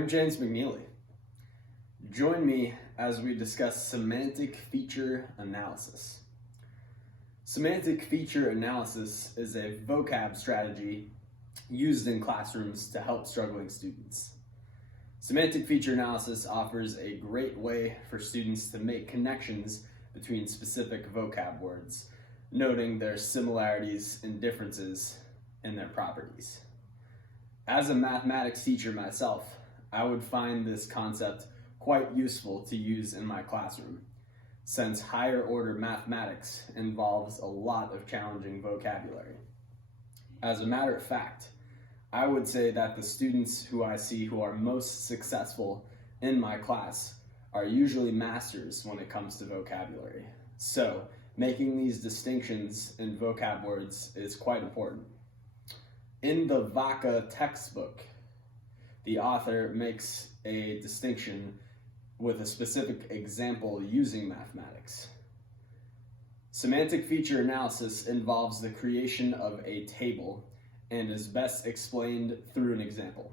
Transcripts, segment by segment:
I'm James McNeely. Join me as we discuss semantic feature analysis. Semantic feature analysis is a vocab strategy used in classrooms to help struggling students. Semantic feature analysis offers a great way for students to make connections between specific vocab words, noting their similarities and differences in their properties. As a mathematics teacher myself, I would find this concept quite useful to use in my classroom, since higher order mathematics involves a lot of challenging vocabulary. As a matter of fact, I would say that the students who I see who are most successful in my class are usually masters when it comes to vocabulary. So, making these distinctions in vocab words is quite important. In the Vaca textbook, the author makes a distinction with a specific example using mathematics. Semantic feature analysis involves the creation of a table and is best explained through an example.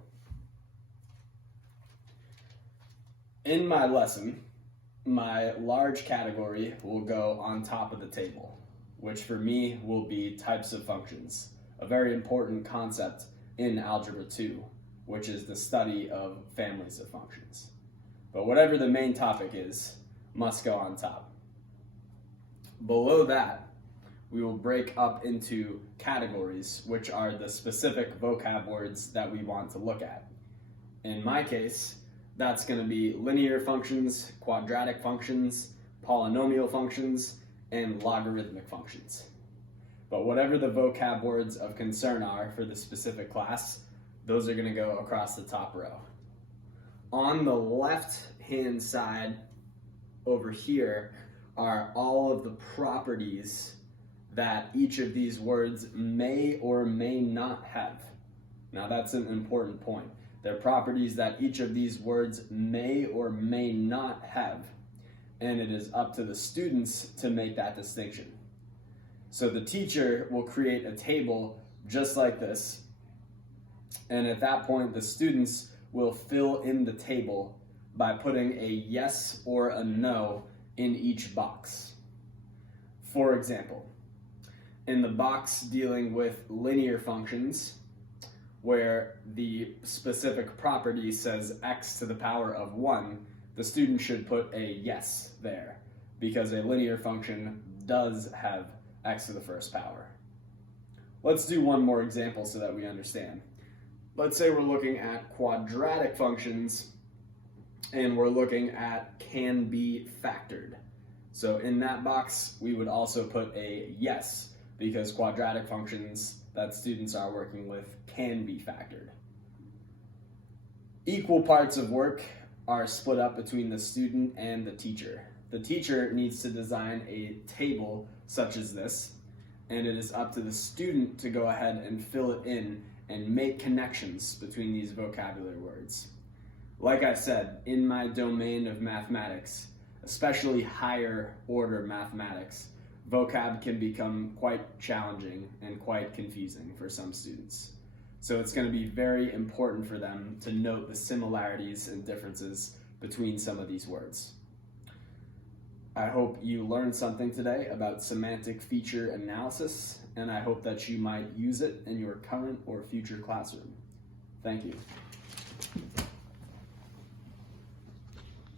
In my lesson, my large category will go on top of the table, which for me will be types of functions, a very important concept in Algebra 2, which is the study of families of functions. But whatever the main topic is, must go on top. Below that, we will break up into categories, which are the specific vocab words that we want to look at. In my case, that's going to be linear functions, quadratic functions, polynomial functions, and logarithmic functions. But whatever the vocab words of concern are for the specific class, those are going to go across the top row. On the left-hand side over here are all of the properties that each of these words may or may not have. Now that's an important point. They're properties that each of these words may or may not have, and it is up to the students to make that distinction. So the teacher will create a table just like this, and at that point the students will fill in the table by putting a yes or a no in each box. For example, in the box dealing with linear functions, where the specific property says x to the power of 1, the student should put a yes there, because a linear function does have x to the first power. Let's do one more example so that we understand. Let's say we're looking at quadratic functions, and we're looking at can be factored. So in that box, we would also put a yes, because quadratic functions that students are working with can be factored. Equal parts of work are split up between the student and the teacher. The teacher needs to design a table such as this, and it is up to the student to go ahead and fill it in and make connections between these vocabulary words. Like I said, in my domain of mathematics, especially higher order mathematics, vocab can become quite challenging and quite confusing for some students. So it's going to be very important for them to note the similarities and differences between some of these words. I hope you learned something today about semantic feature analysis, and I hope that you might use it in your current or future classroom. Thank you.